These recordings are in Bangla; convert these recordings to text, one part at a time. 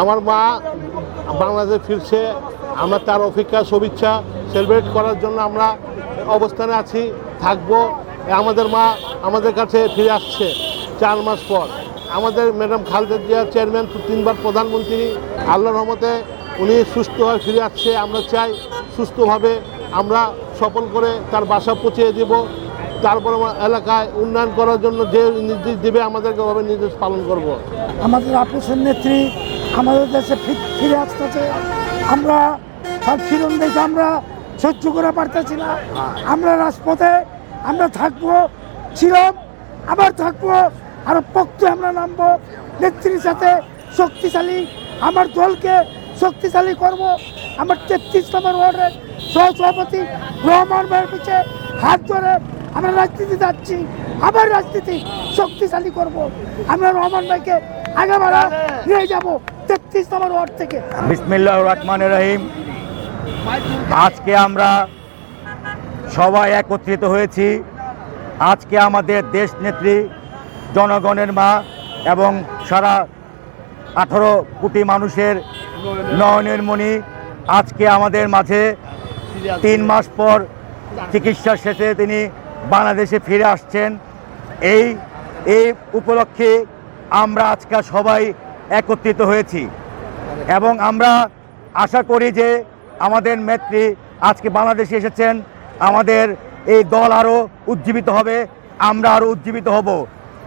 আমার মা বাংলাদেশ ফিরছে, আমরা তার অপেক্ষা, শুভেচ্ছা সেলিব্রেট করার জন্য আমরা অবস্থানে আছি, থাকব। আমাদের মা আমাদের কাছে ফিরে আসছে চার মাস পর। আমাদের ম্যাডাম খালেদা জিয়া চেয়ারম্যান তিনবার প্রধানমন্ত্রী আল্লাহ রহমতে উনি সুস্থভাবে ফিরে আসছে। আমরা চাই সুস্থভাবে আমরা সফল করে তার বাসা পচিয়ে দেব। তারপর আমার এলাকায় উন্নয়ন করার জন্য যে নির্দেশ দেবে, আমাদেরকে ওভাবে নির্দেশ পালন করব। আমাদের আপুসের নেত্রী আমাদের দেশে ফিরে আসতেছে। আমরা তার ফিরন দেখে আমরা সহ্য করে পারতেছি না। আমরা রাজপথে আমরা থাকব, ছিলাম, আবার থাকব, আরও পক্ষে আমরা নামবো। নেত্রীর সাথে শক্তিশালী, আমার দলকে শক্তিশালী করব। আমার তেত্রিশ নম্বর ওয়ার্ডের সহসভাপতি রহমান ভাইয়ের পিছিয়ে হাত ধরে আমরা রাজনীতি যাচ্ছি, আবার রাজনীতি শক্তিশালী করব। আমরা রহমান ভাইকে আগে বাড়া নিয়ে যাব তেত্রিশ নম্বর ওয়ার্ড থেকে। বিসমিল্লাহ রহমান রহিম। আজকে আমরা সবাই একত্রিত হয়েছি। আজকে আমাদের দেশ নেত্রী, জনগণের মা এবং সারা আঠারো কোটি মানুষের নয়নের মণি আজকে আমাদের মাঝে তিন মাস পর চিকিৎসা শেষে তিনি বাংলাদেশে ফিরে আসছেন। এই এই উপলক্ষে আমরা আজকে সবাই একত্রিত হয়েছি। এবং আমরা আশা করি যে আমাদের নেত্রী আজকে বাংলাদেশে এসেছেন। আমাদের এই দল আরও উজ্জীবিত হবে, আমরা আরও উজ্জীবিত হব।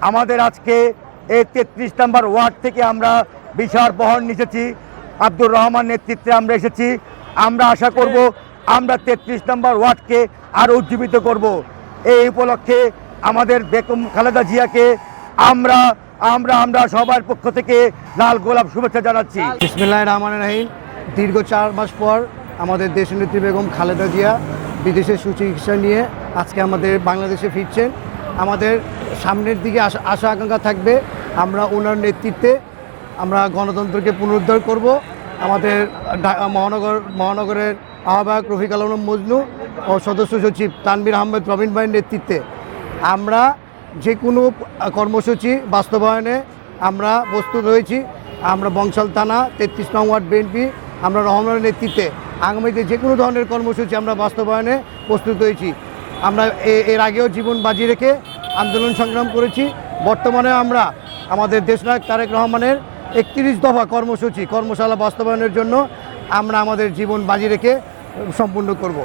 আমাদের আজকে এই তেত্রিশ নম্বর ওয়ার্ড থেকে আমরা বিশাল বহন নিয়েছি আব্দুর রহমান নেতৃত্বে আমরা এসেছি। আমরা আশা করব আমরা তেত্রিশ নম্বর ওয়ার্ডকে আরও উজ্জীবিত করব। এই উপলক্ষে আমাদের বেগম খালেদা জিয়াকে আমরা আমরা আমরা সবার পক্ষ থেকে লাল গোলাপ শুভেচ্ছা জানাচ্ছি। বিসমিল্লাহ রহমান রাহিম। দীর্ঘ চার মাস পর আমাদের দেশনেত্রী বেগম খালেদা জিয়া বিদেশে সুচিকিৎসা নিয়ে আজকে আমাদের বাংলাদেশে ফিরছেন। আমাদের সামনের দিকে আশা আশা আকাঙ্ক্ষা থাকবে, আমরা ওনার নেতৃত্বে আমরা গণতন্ত্রকে পুনরুদ্ধার করব। আমাদের মহানগর, মহানগরের আহ্বায়ক রফিক আলম মজনু ও সদস্য সচিব তানবির আহমেদ প্রবীণ ভাইয়ের নেতৃত্বে, আমরা যে কোনো কর্মসূচি বাস্তবায়নে আমরা প্রস্তুত হয়েছি। আমরা বংশাল থানা, তেত্রিশ নং ওয়ার্ড বিএনপি, আমরা রহমানের নেতৃত্বে আগামীতে যে কোনো ধরনের কর্মসূচি আমরা বাস্তবায়নে প্রস্তুত হয়েছি। আমরা এর আগেও জীবন বাজি রেখে আন্দোলন সংগ্রাম করেছি। বর্তমানে আমরা আমাদের দেশনায়ক তারেক রহমানের একত্রিশ দফা কর্মসূচি, কর্মশালা বাস্তবায়নের জন্য আমরা আমাদের জীবন বাজি রেখে সম্পূর্ণ করব।